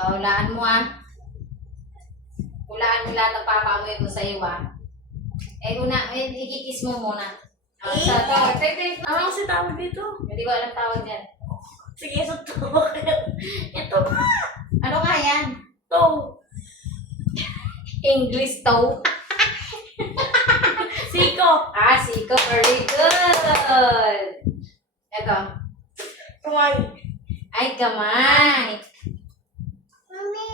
Hulaan mo ah. Hulaan mo lahat ng papaamoy ko sa iyo ah. Ikikis mo muna. Ano kasi tawag dito? Hindi ko alam tawag dyan. Sige, so to. Ito nga. Ano nga yan? To. English toe. Siko. Siko. Very good. Ito. Kamay. Ay, kamay. Mami.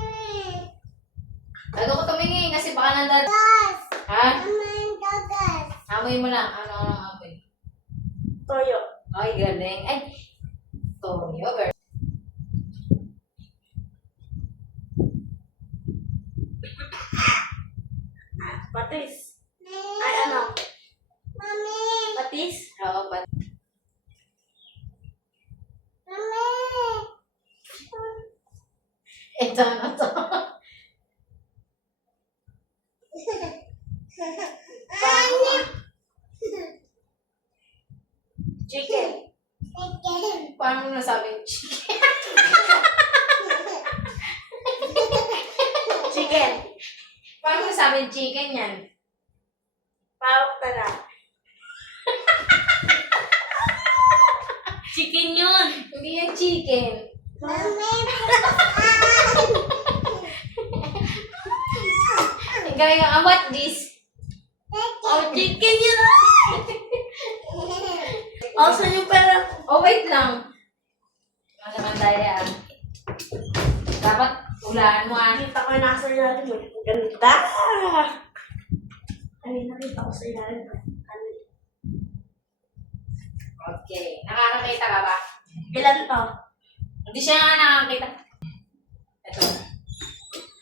Bago ko tumingin kasi baka nandad. Gas. Ha? Mami, gas. Amoy mo lang. Ano amoy? Toyo. Ay, galing. Ay, toyo. Patis. Ay, ano? Mami. Patis. Oo, ba? Mami. Ito na to. Mami. Chicken. Paano mo nasabing chicken? Chicken. Paano mo nasabing chicken yan? Pawak tala. Chicken yun. Hindi yan chicken. Mami. Ikaw yung what this? Oh, chicken yun. Oh, saan yung pera? Oh, wait lang. Masamandaya ah. Dapat ulaan mo ah. Nakita ko yung nasa ilalim. Ang ganda. Ay, nakita ko sa ilalim. Okay. Nakakakita ka ba? Ilan to? Hindi siya nga nakakita. Ito.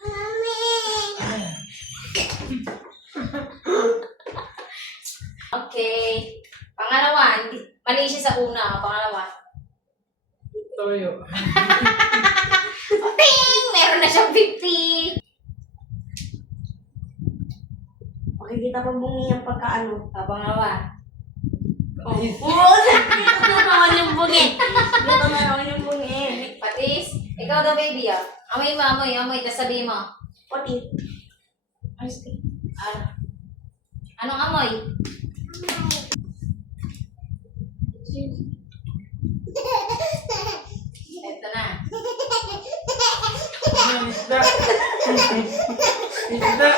Mami. Okay. Pangalawa, mali siya sa una. Pangalawa. Toyo. Ting! Meron na siyang 50. Makikita pa bungi yung pagkaano. Pangalawa. Oo, dito na naman yung bungi. Dito na naman yung bungi. Patis. Ikaw daw, baby ah. Amoy mo, amoy. Tapos sabihin mo. Pati. Ano? Anong amoy? Ito na. Isda. Isda.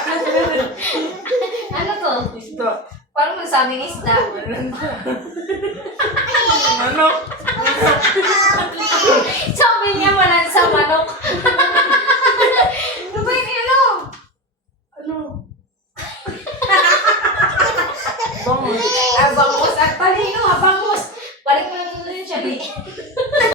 Ano to? Isda. Parang masabing isda. Manok. Sabi niya wala sa manok. Ano ba yung ano? Ano? Bangus. Bangus. At talino ha, bangus. Balik mo na tuloy siya.